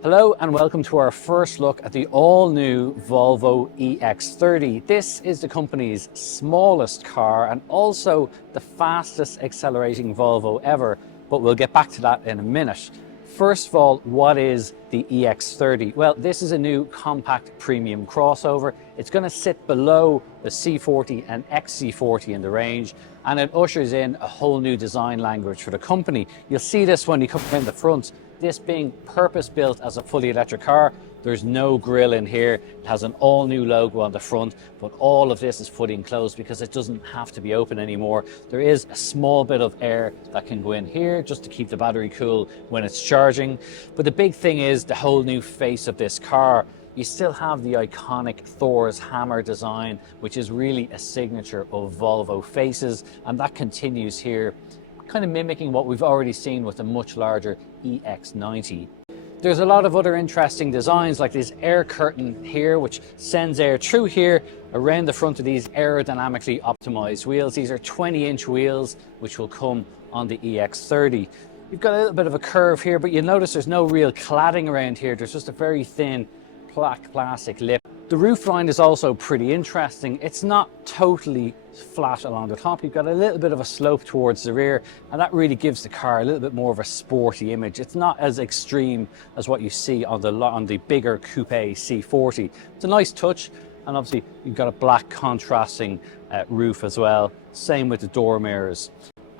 Hello and welcome to our first look at the all-new Volvo EX30. This is the company's smallest car and also the fastest accelerating Volvo ever, but we'll get back to that in a minute. First of all, what is the EX30? Well, this is a new compact premium crossover. It's going to sit below the C40 and XC40 in the range, and it ushers in a whole new design language for the company. You'll see this when you come in the front. This being purpose-built as a fully electric car. There's no grille in here. It has an all-new logo on the front, but all of this is fully enclosed because it doesn't have to be open anymore. There is a small bit of air that can go in here just to keep the battery cool when it's charging. But the big thing is the whole new face of this car. You still have the iconic Thor's hammer design, which is really a signature of Volvo faces, and that continues here, kind of mimicking what we've already seen with a much larger EX90. There's a lot of other interesting designs like this air curtain here, which sends air through here around the front of these aerodynamically optimized wheels. These are 20-inch wheels, which will come on the EX30. You've got a little bit of a curve here, but you'll notice there's no real cladding around here. There's just a very thin black plastic lip. The roofline is also pretty interesting. It's not totally flat along the top. You've got a little bit of a slope towards the rear, and that really gives the car a little bit more of a sporty image. It's not as extreme as what you see on the bigger coupe C40. It's a nice touch, and obviously you've got a black contrasting roof as well. Same with the door mirrors.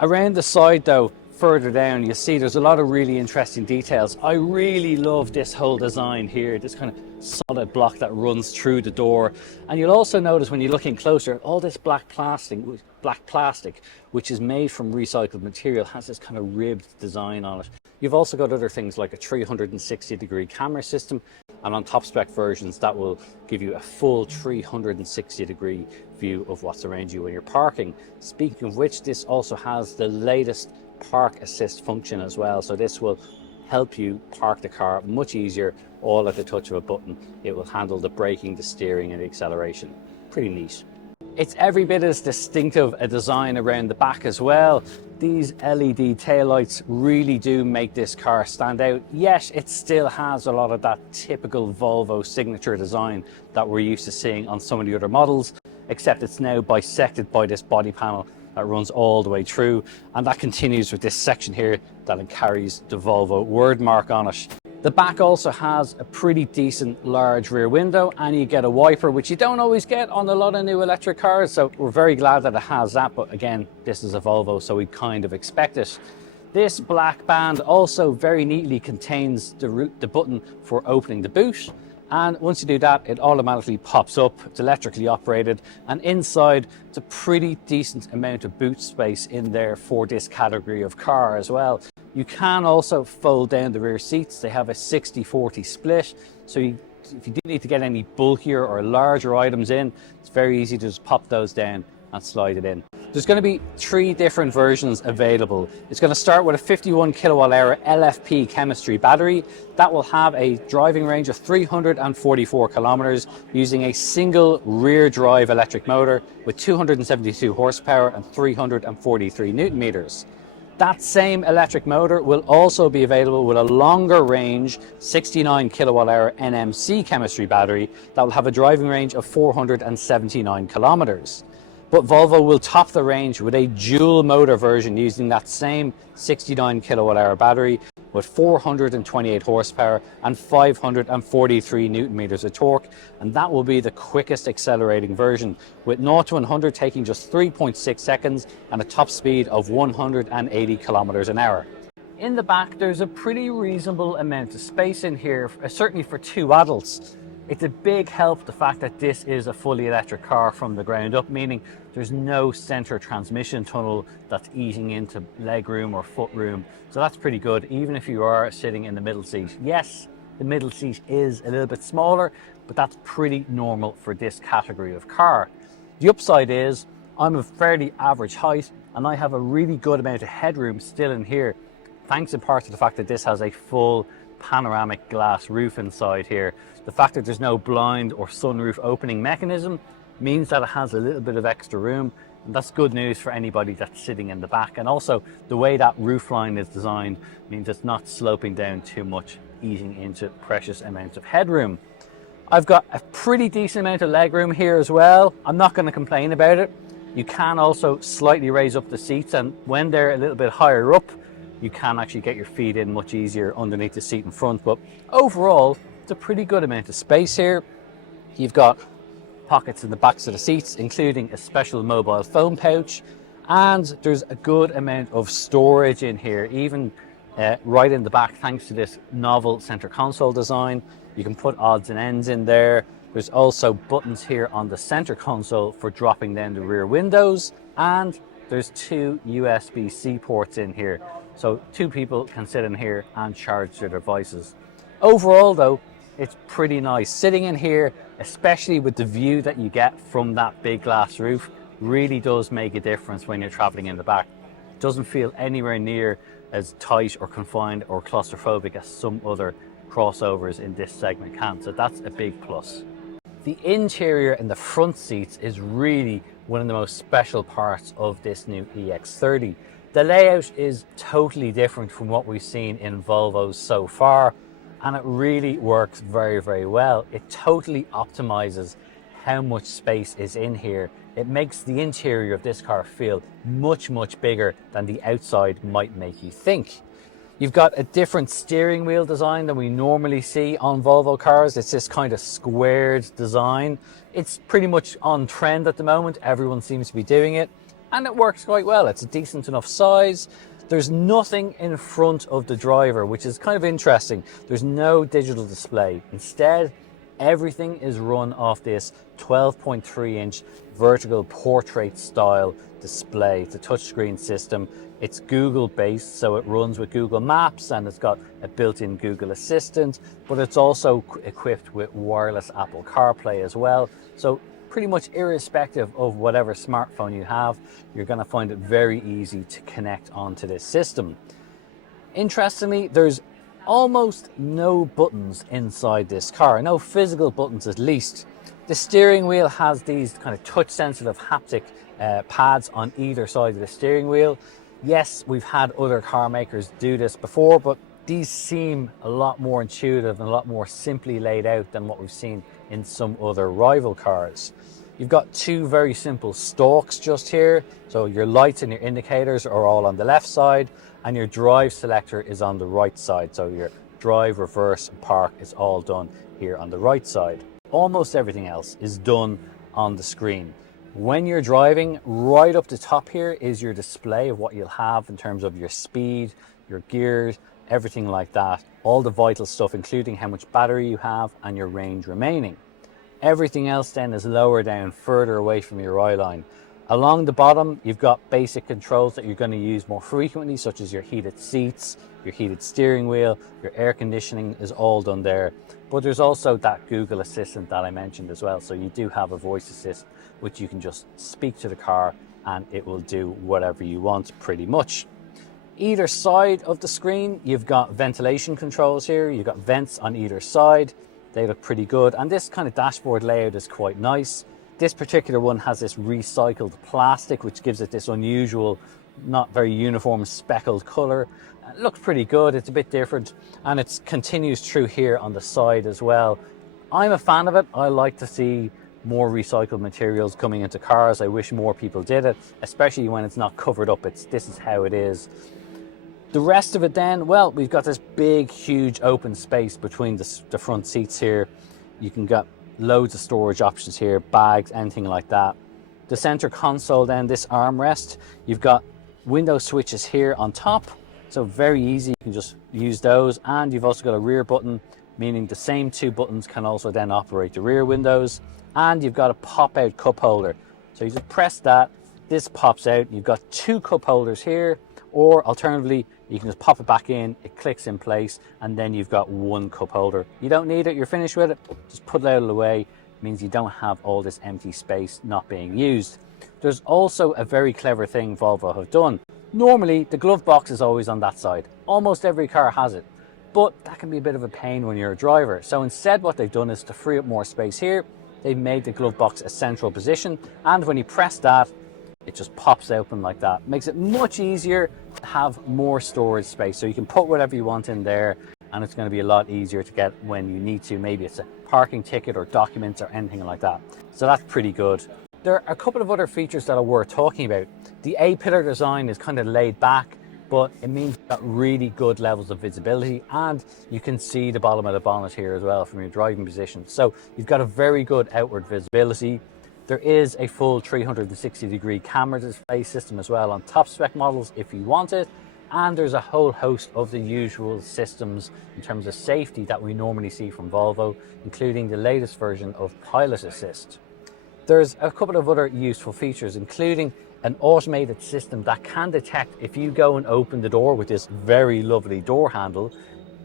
Around the side though, further down, you see there's a lot of really interesting details. I really love this whole design here, this kind of solid block that runs through the door. And you'll also notice when you're looking closer, all this black plastic, which is made from recycled material, has this kind of ribbed design on it. You've also got other things like a 360-degree camera system, and on top spec versions that will give you a full 360-degree view of what's around you when you're parking. Speaking of which, this also has the latest park assist function as well, so this will help you park the car much easier, all at the touch of a button. It will handle the braking, the steering and the acceleration. Pretty neat. It's every bit as distinctive a design around the back as well. These LED taillights really do make this car stand out, yet it still has a lot of that typical Volvo signature design that we're used to seeing on some of the other models, except it's now bisected by this body panel that runs all the way through, and that continues with this section here that carries the Volvo word mark on it. The back also has a pretty decent large rear window, and you get a wiper, which you don't always get on a lot of new electric cars, so we're very glad that it has that. But again, this is a Volvo, so we kind of expect it. This black band also very neatly contains the button for opening the boot, and once you do that, it automatically pops up. It's electrically operated, and inside it's a pretty decent amount of boot space in there for this category of car as well. You can also fold down the rear seats. They have a 60-40 split, so if you do need to get any bulkier or larger items in, it's very easy to just pop those down and slide it in. There's going to be 3 different versions available. It's going to start with a 51 kilowatt-hour LFP chemistry battery that will have a driving range of 344 kilometers using a single rear drive electric motor with 272 horsepower and 343 newton meters. That same electric motor will also be available with a longer range 69 kilowatt-hour NMC chemistry battery that will have a driving range of 479 kilometers. But Volvo will top the range with a dual motor version using that same 69 kilowatt-hour battery with 428 horsepower and 543 newton meters of torque, and that will be the quickest accelerating version, with 0 to 100 taking just 3.6 seconds and a top speed of 180 kilometers an hour. In the back, there's a pretty reasonable amount of space in here, certainly for 2 adults. It's a big help, the fact that this is a fully electric car from the ground up, meaning there's no center transmission tunnel that's eating into legroom or footroom. So that's pretty good, even if you are sitting in the middle seat. Yes, the middle seat is a little bit smaller, but that's pretty normal for this category of car. The upside is I'm a fairly average height, and I have a really good amount of headroom still in here, thanks in part to the fact that this has a full panoramic glass roof inside here. The fact that there's no blind or sunroof opening mechanism means that it has a little bit of extra room, and that's good news for anybody that's sitting in the back. And also the way that roof line is designed means it's not sloping down too much eating into precious amounts of headroom. I've got a pretty decent amount of legroom here as well. I'm not going to complain about it. You can also slightly raise up the seats, and when they're a little bit higher up, you can actually get your feet in much easier underneath the seat in front. But overall, it's a pretty good amount of space here. You've got pockets in the backs of the seats, including a special mobile phone pouch, and there's a good amount of storage in here, even right in the back, thanks to this novel center console design. You can put odds and ends in there. There's also buttons here on the center console for dropping down the rear windows, and there's 2 USB-C ports in here, so 2 people can sit in here and charge their devices. Overall though, it's pretty nice. Sitting in here, especially with the view that you get from that big glass roof, really does make a difference when you're traveling in the back. It doesn't feel anywhere near as tight or confined or claustrophobic as some other crossovers in this segment can, so that's a big plus. The interior in the front seats is really one of the most special parts of this new EX30. The layout is totally different from what we've seen in Volvos so far, and it really works very, very well. It totally optimizes how much space is in here. It makes the interior of this car feel much, much bigger than the outside might make you think. You've got a different steering wheel design than we normally see on Volvo cars. It's this kind of squared design. It's pretty much on trend at the moment. Everyone seems to be doing it, and it works quite well. It's a decent enough size. There's nothing in front of the driver, which is kind of interesting. There's no digital display. Instead, everything is run off this 12.3-inch vertical portrait style display. It's a touchscreen system. It's Google based, so it runs with Google Maps, and it's got a built-in Google Assistant, but it's also equipped with wireless Apple CarPlay as well. So pretty much irrespective of whatever smartphone you have, you're going to find it very easy to connect onto this system. Interestingly, there's almost no buttons inside this car, no physical buttons at least. The steering wheel has these kind of touch sensitive haptic pads on either side of the steering wheel. Yes, we've had other car makers do this before, but these seem a lot more intuitive and a lot more simply laid out than what we've seen in some other rival cars. You've got 2 very simple stalks just here, so your lights and your indicators are all on the left side, and your drive selector is on the right side, so your drive, reverse and park is all done here on the right side. Almost everything else is done on the screen. When you're driving, right up the top here is your display of what you'll have in terms of your speed, your gears, everything like that. All the vital stuff, including how much battery you have and your range remaining. Everything else then is lower down, further away from your eye line. Along the bottom, you've got basic controls that you're going to use more frequently, such as your heated seats, your heated steering wheel, your air conditioning is all done there. But there's also that Google Assistant that I mentioned as well. So you do have a voice assist, which you can just speak to the car and it will do whatever you want pretty much. Either side of the screen, you've got ventilation controls here. You've got vents on either side. They look pretty good. And this kind of dashboard layout is quite nice. This particular one has this recycled plastic, which gives it this unusual, not very uniform speckled color. It looks pretty good. It's a bit different, and it continues through here on the side as well. I'm a fan of it. I like to see more recycled materials coming into cars. I wish more people did it, especially when it's not covered up. This is how it is. The rest of it then, well, we've got this big, huge open space between the front seats here. You can get loads of storage options here, bags, anything like that. The center console then, this armrest, you've got window switches here on top, so very easy, you can just use those. And you've also got a rear button, meaning the same 2 buttons can also then operate the rear windows. And you've got a pop-out cup holder, so you just press that, this pops out. You've got 2 cup holders here, or alternatively you can just pop it back in, it clicks in place, and then you've got 1 cup holder. You don't need it, you're finished with it, just put it out of the way. It means you don't have all this empty space not being used. There's also a very clever thing Volvo have done. Normally the glove box is always on that side. Almost every car has it, but that can be a bit of a pain when you're a driver. So instead what they've done is to free up more space here, they've made the glove box a central position, and when you press that, it just pops open like that. Makes it much easier to have more storage space, so you can put whatever you want in there. and it's going to be a lot easier to get when you need to. Maybe it's a parking ticket or documents or anything like that. So that's pretty good. There are a couple of other features that are worth talking about. The A-pillar design is kind of laid back, but it means you've got really good levels of visibility, and you can see the bottom of the bonnet here as well from your driving position. So you've got a very good outward visibility. There is a full 360-degree camera display system as well on top spec models if you want it. And there's a whole host of the usual systems in terms of safety that we normally see from Volvo, including the latest version of Pilot Assist. There's a couple of other useful features, including an automated system that can detect if you go and open the door with this very lovely door handle.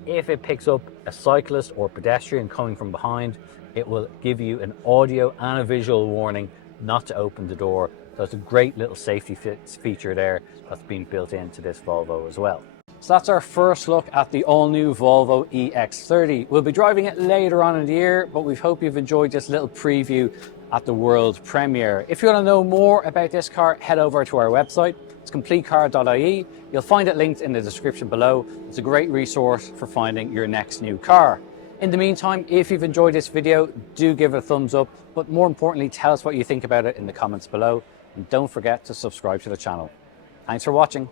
If it picks up a cyclist or pedestrian coming from behind, it will give you an audio and a visual warning not to open the door. So it's a great little safety feature there that's been built into this Volvo as well. So that's our first look at the all-new Volvo EX30. We'll be driving it later on in the year, but we hope you've enjoyed this little preview at the world premiere. If you want to know more about this car, head over to our website. It's CompleteCar.ie. You'll find it linked in the description below. It's a great resource for finding your next new car. In the meantime, if you've enjoyed this video, do give it a thumbs up, but more importantly, tell us what you think about it in the comments below. And don't forget to subscribe to the channel. Thanks for watching.